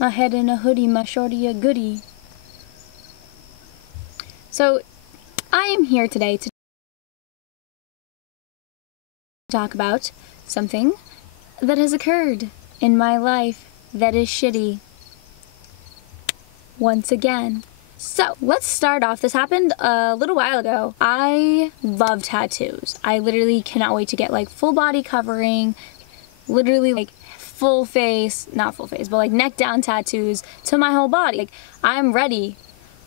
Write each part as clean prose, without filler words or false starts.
My head in a hoodie, my shorty a goodie. So, I am here today to talk about something that has occurred in my life that is shitty. Once again. So, let's start off. This happened a little while ago. I love tattoos. I literally cannot wait to get like full body covering, literally like full face, not full face, but like neck down tattoos to my whole body. Like, I'm ready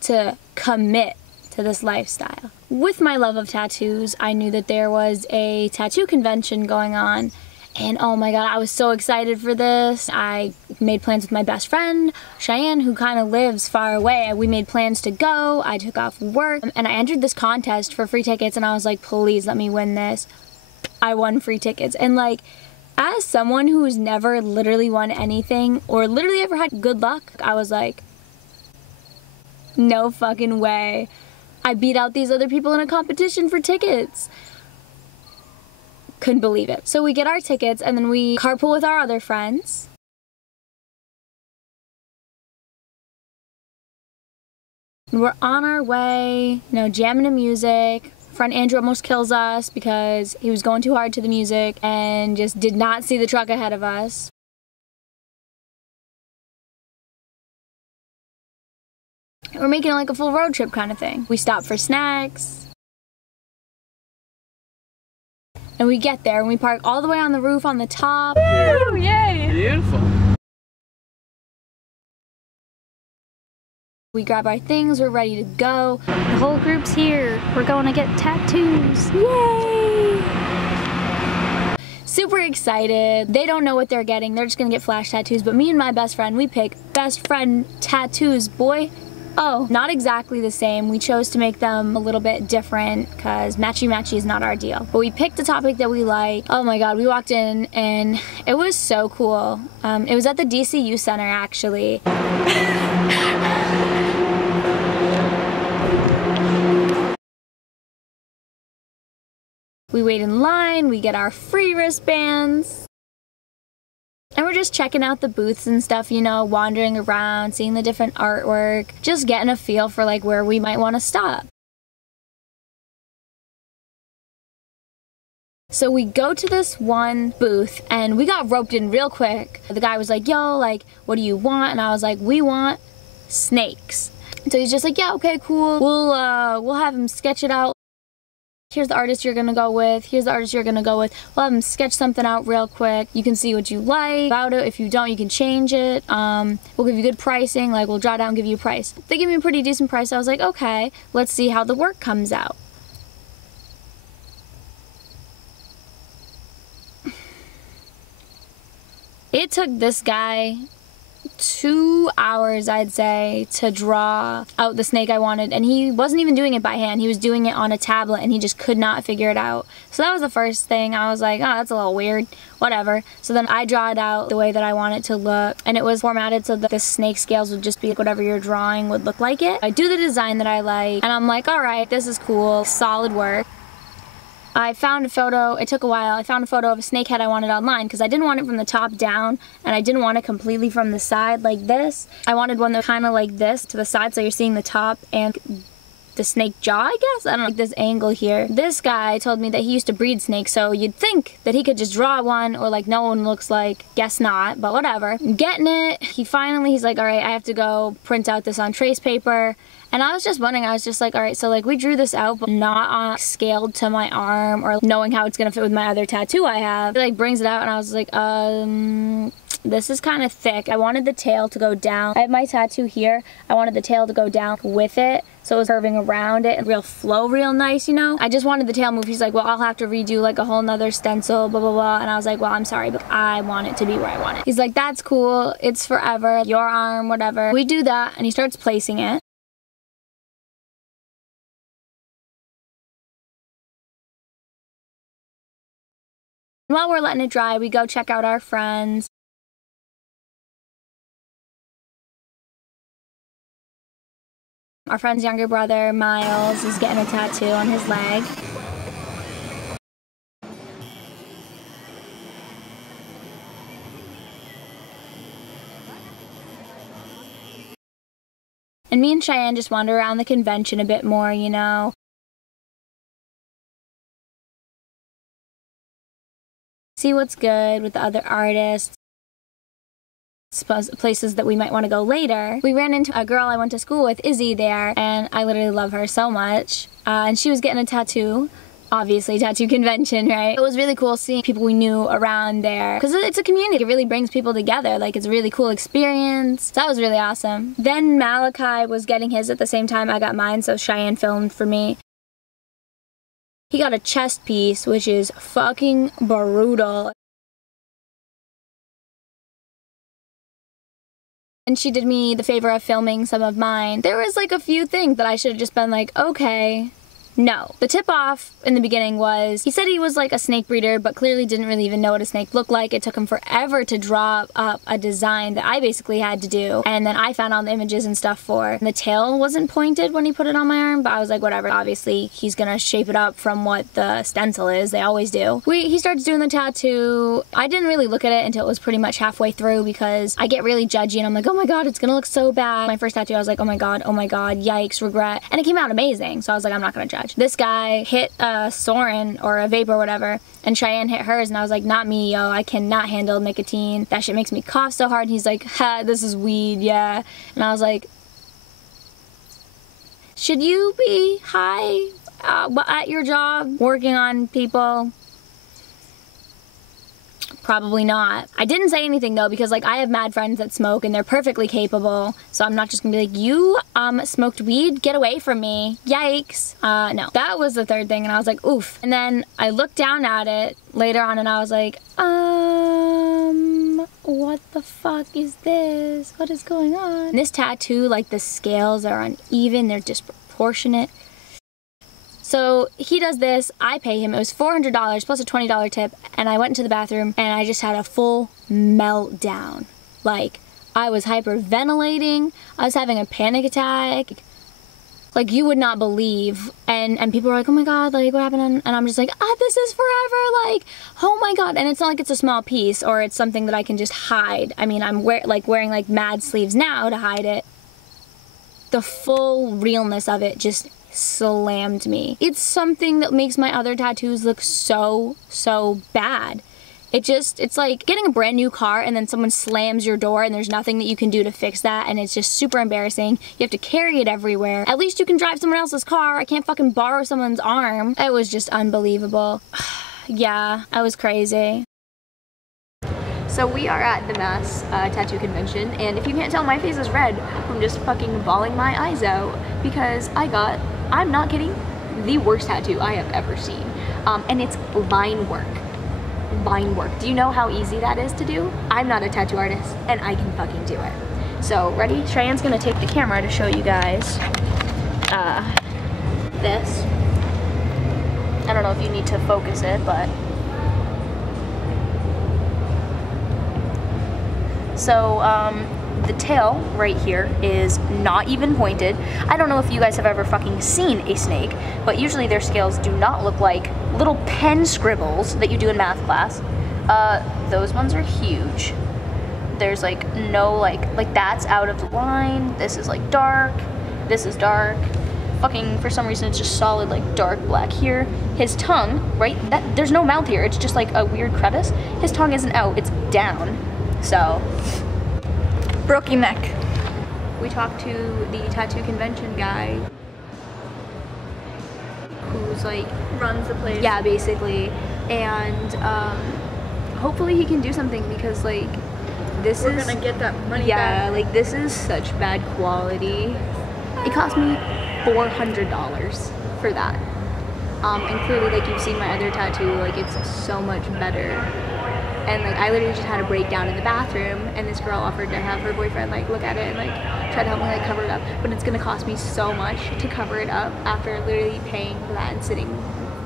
to commit to this lifestyle. With my love of tattoos, I knew that there was a tattoo convention going on, and oh my god, I was so excited for this. I made plans with my best friend, Cheyanne, who kind of lives far away. We made plans to go. I took off work, and I entered this contest for free tickets, and I was like, please let me win this. I won free tickets, and like, as someone who's never literally won anything, or literally ever had good luck, I was like, no fucking way. I beat out these other people in a competition for tickets. Couldn't believe it. So we get our tickets and then we carpool with our other friends. We're on our way, jamming to music. Friend Andrew almost kills us because he was going too hard to the music and just did not see the truck ahead of us. We're making it like a full road trip kind of thing. We stop for snacks. And we get there and we park all the way on the roof on the top. Oh, yay! Beautiful. We grab our things, we're ready to go. The whole group's here. We're going to get tattoos. Yay! Super excited. They don't know what they're getting. They're just gonna get flash tattoos. But me and my best friend, we pick best friend tattoos, boy. Oh, not exactly the same. We chose to make them a little bit different because matchy-matchy is not our deal. But we picked a topic that we like. Oh my god, we walked in and it was so cool. It was at the DCU Center, actually. We wait in line, we get our free wristbands. And we're just checking out the booths and stuff, wandering around, seeing the different artwork, just getting a feel for like where we might want to stop. So we go to this one booth and we got roped in real quick. The guy was like, yo, like, what do you want? And I was like, we want snakes. So he's just like, yeah, okay, cool. We'll have him sketch it out. Here's the artist you're gonna go with. Here's the artist you're gonna go with. We'll have them sketch something out real quick. You can see what you like about it. If you don't, you can change it. We'll give you good pricing. Like, we'll draw down and give you a price. They give me a pretty decent price. I was like, okay, let's see how the work comes out. It took this guy 2 hours, I'd say, to draw out the snake I wanted, and he wasn't even doing it by hand. He was doing it on a tablet and he just could not figure it out. So that was the first thing. I was like, oh, that's a little weird, whatever. So then I draw it out the way that I want it to look, and it was formatted so that the snake scales would just be like whatever your drawing would look like it. I do the design that I like and I'm like, all right, this is cool, solid work. I found a photo, it took a while, I found a photo of a snake head I wanted online because I didn't want it from the top down and I didn't want it completely from the side like this. I wanted one that kind of like this to the side so you're seeing the top and the snake jaw, I guess? I don't know, like this angle here. This guy told me that he used to breed snakes, so you'd think that he could just draw one or like no one looks like, guess not, but whatever. I'm getting it. He's like, all right, I have to go print out this on trace paper. And I was just wondering, I was just like, all right, so like we drew this out, but not on scaled to my arm or knowing how it's gonna fit with my other tattoo I have. It like brings it out and I was like, this is kind of thick. I wanted the tail to go down. I have my tattoo here. I wanted the tail to go down with it, so it was curving around it and real flow, real nice, I just wanted the tail move. He's like, well, I'll have to redo like a whole nother stencil, blah, blah, blah. And I was like, well, I'm sorry, but I want it to be where I want it. He's like, that's cool. It's forever. Your arm, whatever. We do that and he starts placing it. While we're letting it dry, we go check out our friends. Our friend's younger brother, Miles, is getting a tattoo on his leg. And me and Cheyanne just wander around the convention a bit more, you know. See what's good with the other artists. Places that we might want to go later. We ran into a girl I went to school with, Izzy, there, and I literally love her so much. And she was getting a tattoo. Obviously, tattoo convention, right? It was really cool seeing people we knew around there because it's a community. It really brings people together. Like, it's a really cool experience. That was really awesome. Then Malachi was getting his at the same time I got mine, so Cheyanne filmed for me. He got a chest piece, which is fucking brutal. And she did me the favor of filming some of mine. There was like a few things that I should have just been like, okay. No. The tip-off in the beginning was, he said he was like a snake breeder, but clearly didn't really even know what a snake looked like. It took him forever to draw up a design that I basically had to do. And then I found all the images and stuff for. And the tail wasn't pointed when he put it on my arm, but I was like, whatever. Obviously, he's gonna shape it up from what the stencil is. They always do. He starts doing the tattoo. I didn't really look at it until it was pretty much halfway through because I get really judgy and I'm like, oh my god, it's gonna look so bad. My first tattoo, I was like, oh my god, yikes, regret. And it came out amazing. So I was like, I'm not gonna judge. This guy hit a Soren or a vape or whatever, and Cheyanne hit hers, and I was like, not me, yo, I cannot handle nicotine. That shit makes me cough so hard. And he's like, ha, this is weed, yeah. And I was like, should you be high at your job working on people? Probably not. I didn't say anything though because like I have mad friends that smoke and they're perfectly capable, so I'm not just gonna be like, you smoked weed? Get away from me. Yikes. No. That was the third thing and I was like, oof. And then I looked down at it later on and I was like, what the fuck is this? What is going on? And this tattoo, like the scales are uneven, they're disproportionate. So he does this, I pay him, it was $400 plus a $20 tip, and I went into the bathroom and I just had a full meltdown. Like, I was hyperventilating, I was having a panic attack, like you would not believe. And people were like, oh my god, like what happened? And I'm just like, this is forever, like, oh my god. And it's not like it's a small piece or it's something that I can just hide. I mean, I'm wearing like mad sleeves now to hide it. The full realness of it just slammed me. It's something that makes my other tattoos look so bad. It's like getting a brand new car and then someone slams your door and there's nothing that you can do to fix that, and it's just super embarrassing. You have to carry it everywhere. At least you can drive someone else's car. I can't fucking borrow someone's arm. It was just unbelievable. Yeah, I was crazy. So we are at the Mass Tattoo Convention, and if you can't tell, my face is red from just fucking bawling my eyes out because I'm not kidding, the worst tattoo I have ever seen. And it's line work. Line work. Do you know how easy that is to do? I'm not a tattoo artist, and I can fucking do it. So, ready? Cheyanne's gonna take the camera to show you guys this. I don't know if you need to focus it, but... So, the tail right here is not even pointed. I don't know if you guys have ever fucking seen a snake, but usually their scales do not look like little pen scribbles that you do in math class. Those ones are huge. There's like no like that's out of the line. This is like dark. This is dark. Fucking, for some reason, it's just solid like dark black here. His tongue, right? There's no mouth here. It's just like a weird crevice. His tongue isn't out. It's down. So, broke your neck. We talked to the tattoo convention guy who's like runs the place. Yeah, basically. And hopefully he can do something because like we're gonna get that money back. Yeah, like this is such bad quality. It cost me $400 for that. And clearly, like you've seen my other tattoo, like it's so much better. And like I literally just had a breakdown in the bathroom, and this girl offered to have her boyfriend like look at it and like try to help me like cover it up, but it's gonna cost me so much to cover it up after literally paying for that and sitting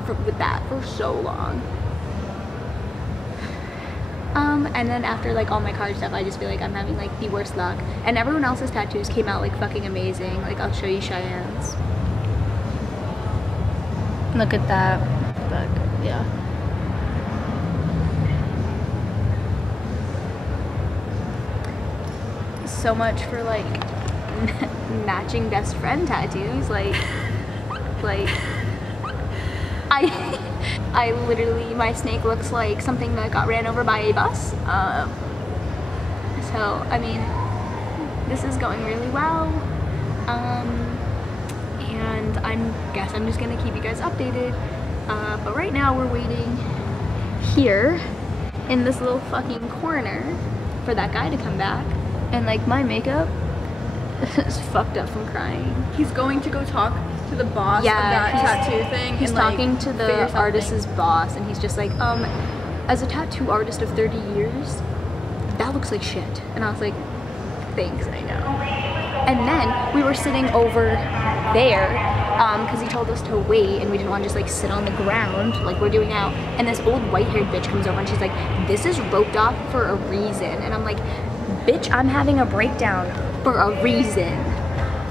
with that for so long. And then after like all my card stuff, I just feel like I'm having like the worst luck, and everyone else's tattoos came out like fucking amazing. Like I'll show you Cheyanne's. Look at that. But yeah. So much for like matching best friend tattoos. Like I literally, my snake looks like something that got ran over by a bus. So, I mean, this is going really well. And guess I'm just gonna keep you guys updated. But right now we're waiting here in this little fucking corner for that guy to come back. And like my makeup is fucked up from crying. He's going to go talk to the boss of that tattoo thing. He's and, talking like, to the artist's boss, and he's just like, as a tattoo artist of 30 years, that looks like shit. And I was like, thanks, I know. And then we were sitting over there, because he told us to wait, and we didn't want to just like sit on the ground like we're doing now. And this old white-haired bitch comes over and she's like, this is roped off for a reason. And I'm like, bitch, I'm having a breakdown for a reason.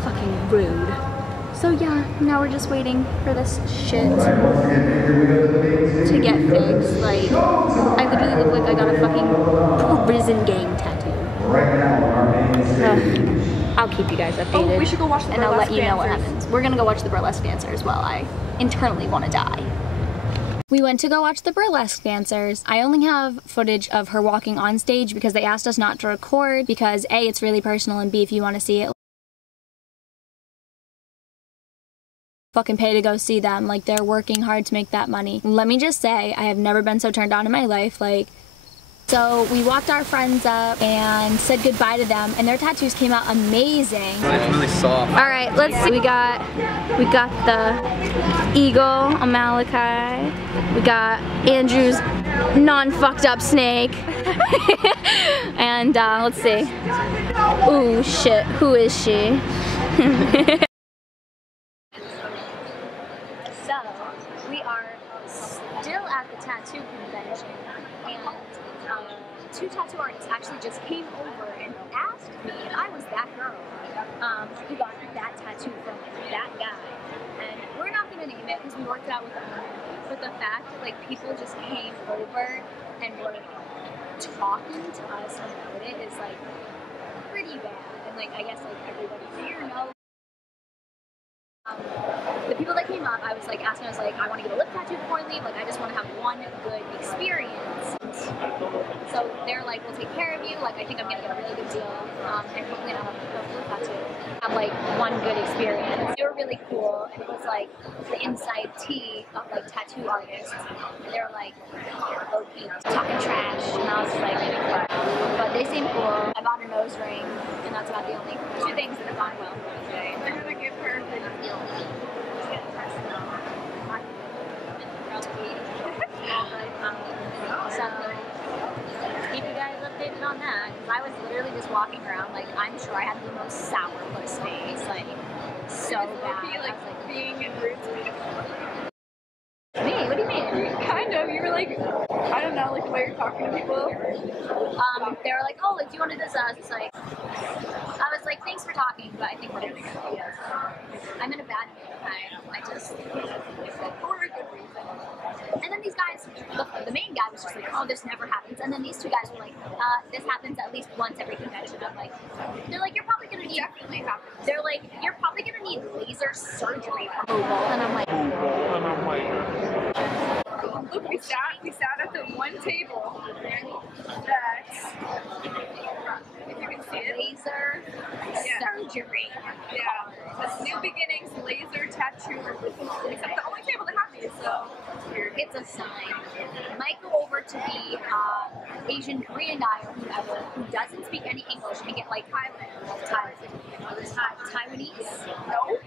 Fucking rude. So yeah, now we're just waiting for this shit to get fixed. Like, I literally look like I got a fucking prison gang tattoo. I'll keep you guys updated. Oh, we should go watch the and I'll let you know what dancers. happens. We're gonna go watch the burlesque dancers while I internally want to die. We went to go watch the burlesque dancers. I only have footage of her walking on stage because they asked us not to record because A, it's really personal, and B, if you want to see it, fucking pay to go see them. Like, they're working hard to make that money. Let me just say, I have never been so turned on in my life. Like, so we walked our friends up and said goodbye to them, and their tattoos came out amazing. It's really soft. All right, let's see. We got the eagle, Amaleki. We got Andrew's non-fucked up snake. And let's see. Ooh, shit. Who is she? So, we are still at the tattoo convention, and two tattoo artists actually just came over and asked me if I was that girl who got that tattoo from that guy. And we're not going to name it because we worked it out with them. But the fact that like people just came over and were talking to us about it is like pretty bad. And like I guess like everybody here knows. The people that came up, I was like asking, I was like, I want to get a lip tattoo before I leave, like I just want to have one good experience. So they're like, we'll take care of you, like I think I'm going to get a really good deal, and hopefully I'll have a lip tattoo. Have like one good experience. They were really cool, and it was like the inside tea of like tattoo artists, and they were like, OP, talking trash, and I was like, but they seem cool. I bought a nose ring, and that's about the only two things that have gone well for me today. I'm gonna give her a video. So, keep you guys updated on that, because I was literally just walking around, like, I'm sure I had the most sourpuss face, like, so bad. Like being rude to me. Me? What do you mean? Kind of. You were like, I don't know, like the way you're talking to people. They were like, oh, like, do you want to do this? I was like, thanks for talking, but I think we're gonna go. Yes. I'm in a bad mood. I just, for a good reason. And then these guys, the main guy was just like, oh, this never happens. And then these two guys were like, this happens at least once every convention. I'm like, they're like, you're probably gonna need, definitely happens. They're like, you're probably gonna need laser surgery removal. And I'm like, Look, we sat at the one table that, if you can see it, laser surgery. Yeah, that's New Beginnings laser tattoo removal. Except the only table that have these, so It's a sign. Might go over to the Asian Korean guy or whoever who doesn't speak any English and get like Taiwanese. no.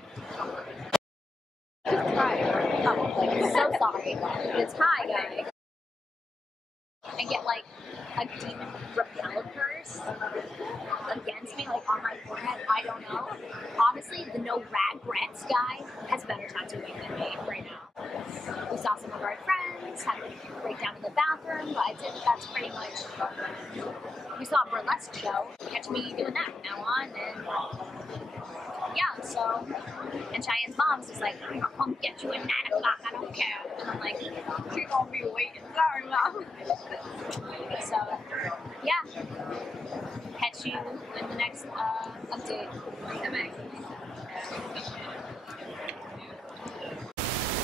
Thai. Oh, so sorry. The Thai guy. And get like a demon repel curse against me, like on my forehead. I don't know. Honestly, the no regrets guy has better tattooing than me right now. We saw some of our friends, had a breakdown in the bathroom, but I think that's pretty much. We saw a burlesque show. Catch me doing that from now on, and yeah, so. And Cheyanne's mom's just like, I'm gonna come get you at 9 o'clock, I don't care. And I'm like, You're gonna be waiting. Sorry, Mom. so, yeah. Catch you in the next update.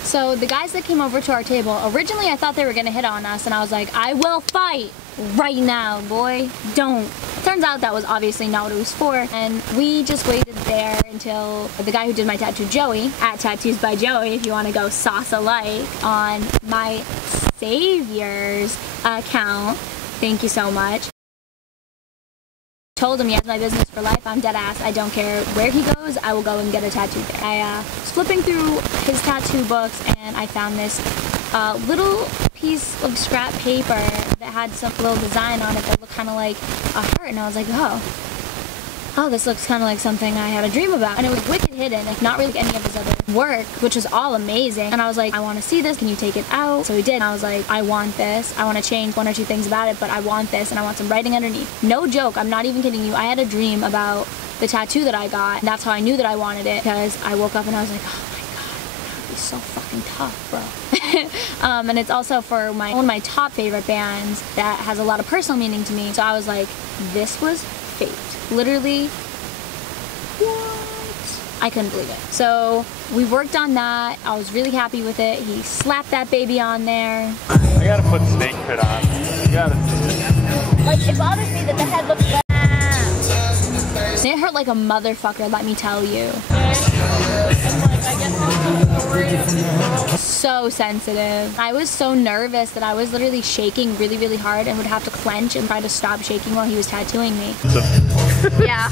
So the guys that came over to our table, originally I thought they were gonna hit on us, and I was like, I will fight right now, boy, don't. Turns out that was obviously not what it was for, and we just waited there until the guy who did my tattoo, Joey, at Tattoos by Joey, if you want to go sauce alike, on my Savior's account, thank you so much, told him he has my business for life. I'm dead ass. I don't care where he goes. I will go and get a tattoo there. I was flipping through his tattoo books and I found this little piece of scrap paper that had some little design on it that looked kind of like a heart, and I was like, oh, this looks kind of like something I had a dream about. And it was wicked hidden, like not really like any of his other work, which was all amazing. And I was like, I want to see this. Can you take it out? So he did. And I was like, I want this. I want to change one or two things about it, but I want this, and I want some writing underneath. No joke. I'm not even kidding you. I had a dream about the tattoo that I got, and that's how I knew that I wanted it, because I woke up and I was like, oh my god, that would be so fucking tough, bro. And it's also for one of my top favorite bands that has a lot of personal meaning to me. So I was like, this was fate. Literally, what? I couldn't believe it. So we worked on that. I was really happy with it. He slapped that baby on there. I gotta put snake pit on. You gotta see it. Like, it bothers me that the head looks bad. It hurt like a motherfucker, let me tell you. So sensitive. I was so nervous that I was literally shaking really, really hard and would have to clench and try to stop shaking while he was tattooing me. Yeah.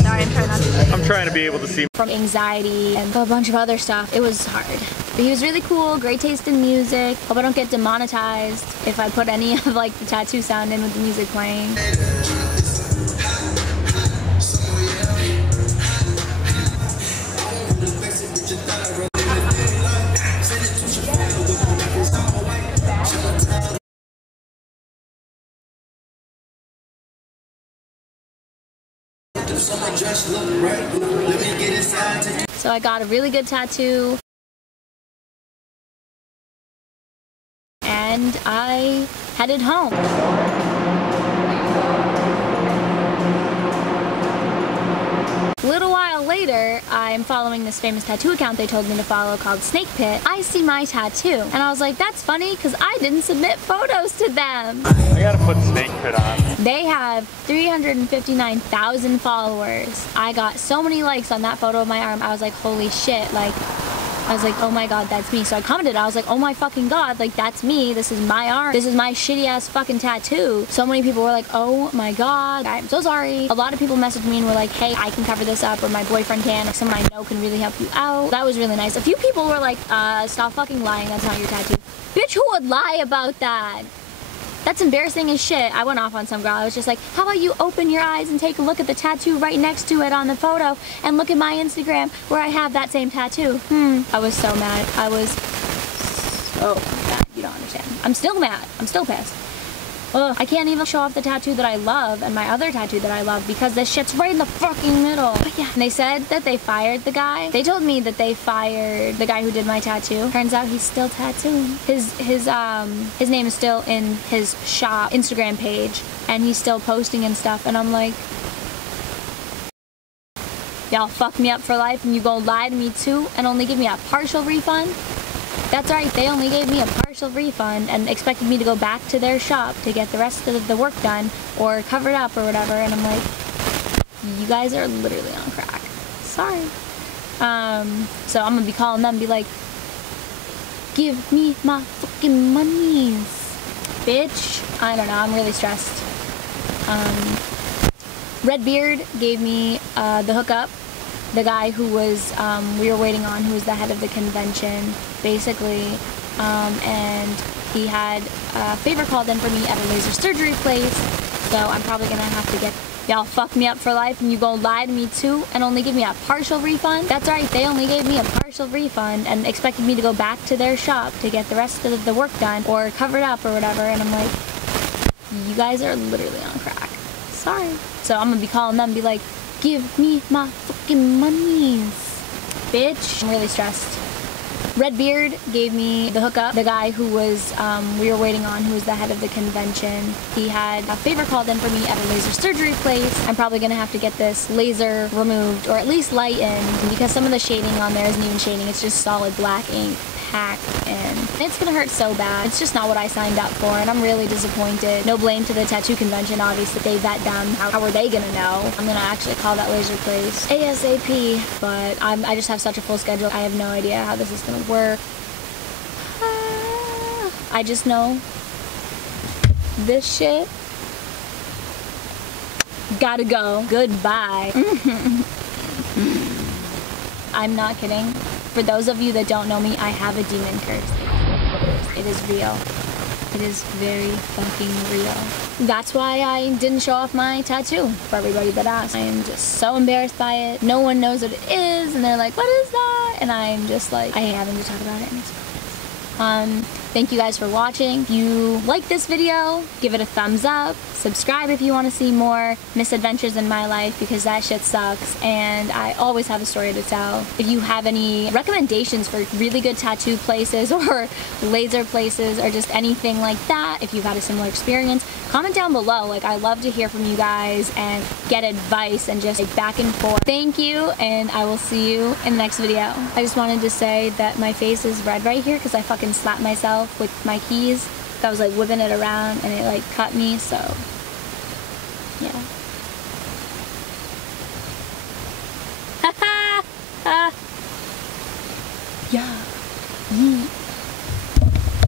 Sorry, I'm trying not to. I'm trying to be able to see. From anxiety and a bunch of other stuff. It was hard. But he was really cool, great taste in music. Hope I don't get demonetized if I put any of like the tattoo sound in with the music playing. So I got a really good tattoo, and I headed home. A little while later, I'm following this famous tattoo account they told me to follow called Snake Pit. I see my tattoo, and I was like, that's funny because I didn't submit photos to them. I gotta put snake pit on. They have 359,000 followers. I got so many likes on that photo of my arm. I was like, holy shit, like, I was like, oh my god, that's me. So I commented, I was like, oh my fucking god, like, that's me. This is my arm. This is my shitty ass fucking tattoo. So many people were like, oh my god, I'm so sorry. A lot of people messaged me and were like, hey, I can cover this up, or my boyfriend can, or someone I know can really help you out. That was really nice. A few people were like, stop fucking lying, that's not your tattoo. Bitch, who would lie about that? That's embarrassing as shit. I went off on some girl. I was just like, how about you open your eyes and take a look at the tattoo right next to it on the photo, and look at my Instagram where I have that same tattoo. I was so mad. I was so mad. You don't understand. I'm still mad. I'm still pissed. Ugh, I can't even show off the tattoo that I love and my other tattoo that I love because this shit's right in the fucking middle. But yeah, and they said that they fired the guy. They told me that they fired the guy who did my tattoo. Turns out he's still tattooing. His name is still in his shop Instagram page, and he's still posting and stuff, and I'm like, y'all fuck me up for life and you gonna lie to me too and only give me a partial refund? That's right, they only gave me a partial refund and expected me to go back to their shop to get the rest of the work done or covered up or whatever, and I'm like, you guys are literally on crack. Sorry. So I'm gonna be calling them and be like, give me my fucking monies, bitch. I don't know, I'm really stressed. Redbeard gave me the hookup. The guy who was, we were waiting on, who was the head of the convention, basically, and he had a favor called in for me at a laser surgery place, so I'm probably gonna have to get, y'all fuck me up for life and you gonna lie to me too and only give me a partial refund? That's right, they only gave me a partial refund and expected me to go back to their shop to get the rest of the work done or covered up or whatever, and I'm like, you guys are literally on crack. Sorry. So I'm gonna be calling them and be like, give me my fucking monies, bitch. I'm really stressed. Redbeard gave me the hookup. The guy who was, we were waiting on, who was the head of the convention. He had a favor called in for me at a laser surgery place. I'm probably gonna have to get this laser removed, or at least lightened, because some of the shading on there isn't even shading, it's just solid black ink packed in. It's gonna hurt so bad. It's just not what I signed up for, and I'm really disappointed. No blame to the tattoo convention, obviously. They vet them. How are they gonna know? I'm gonna actually call that laser place ASAP, but I just have such a full schedule. I have no idea how this is gonna work. I just know this shit gotta go. Goodbye. I'm not kidding. For those of you that don't know me, I have a demon curse. It is real. It is very fucking real. That's why I didn't show off my tattoo for everybody that asked. I am just so embarrassed by it. No one knows what it is, and they're like, what is that? And I'm just like, I hate having to talk about it, and it's thank you guys for watching. If you like this video, give it a thumbs up. Subscribe if you want to see more misadventures in my life, because that shit sucks and I always have a story to tell. If you have any recommendations for really good tattoo places or laser places or just anything like that, if you've had a similar experience, comment down below. Like, I love to hear from you guys and get advice and just like back and forth. Thank you, and I will see you in the next video. I just wanted to say that my face is red right here because I fucking slapped myself with my keys. I was like whipping it around and it like cut me, so yeah.